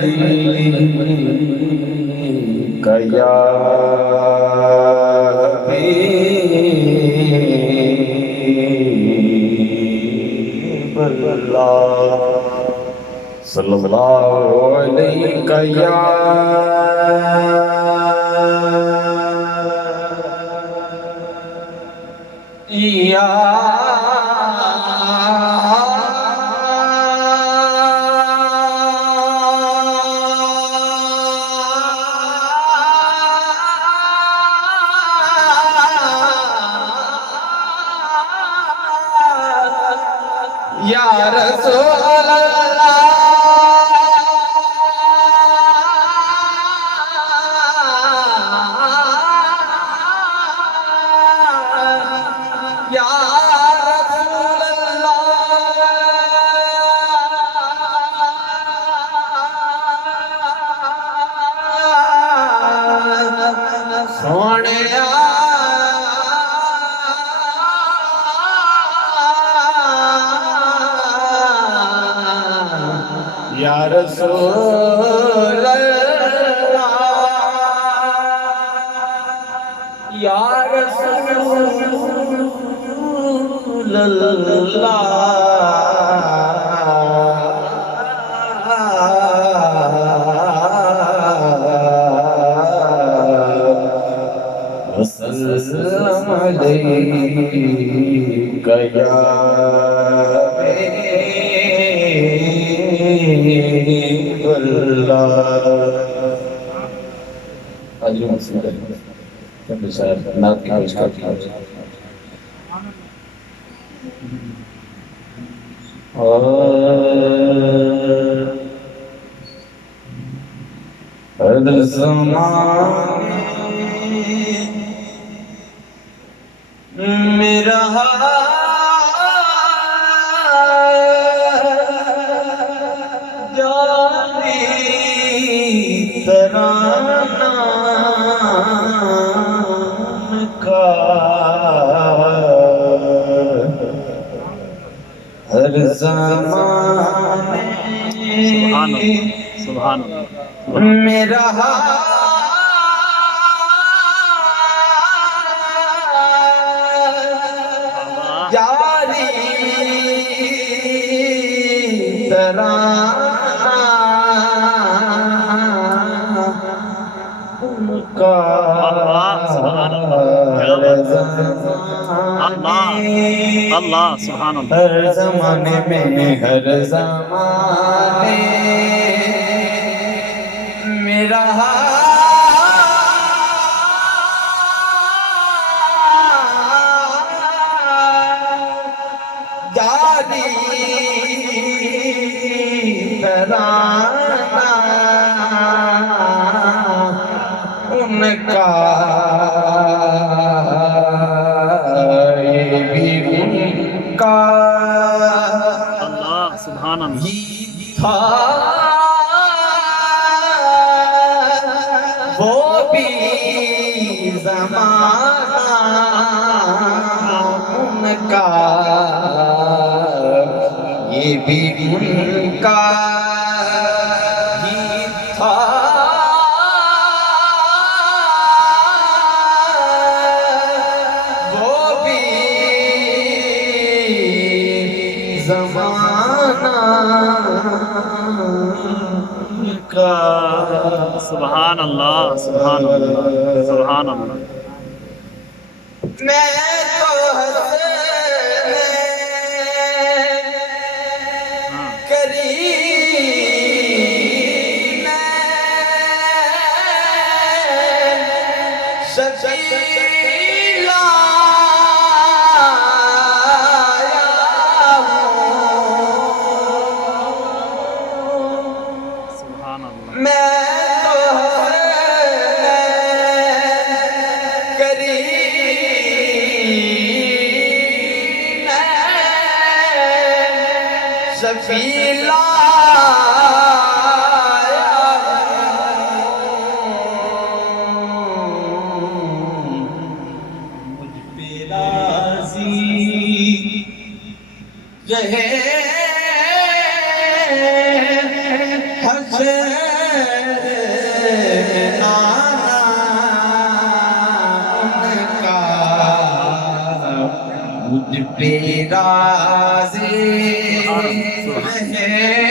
علیک یا حبیب اللہ صلی اللہ علیک یا رسول اللہ یا رسول اللہ سونیا یا رسول اللہ یا رسول اللہ وسلم علیک یا حاضر مسلم کریں صاحب نعت کی کوشش کرتی ہیں ہر زمانے میں رہا ترانہ کا ہر زمانے سبحان میں رہا جاری ترانہ اللہ سبحان اللہ ہر زمانے میں ہر زمانے میں رہا جاری ترانہ ان کا یہ بھی ان کا اللہ سبحان اللہ ہی تھا وہ بھی زمانہ ان کا یہ بھی ان کا ہی تھا سبحان اللہ سبحان اللہ سبحان اللہ میں تو حسین کریم شفیع شفیع مجھ پہ راضی رہے حسین آنا ان کا مجھ پہ راضی رہے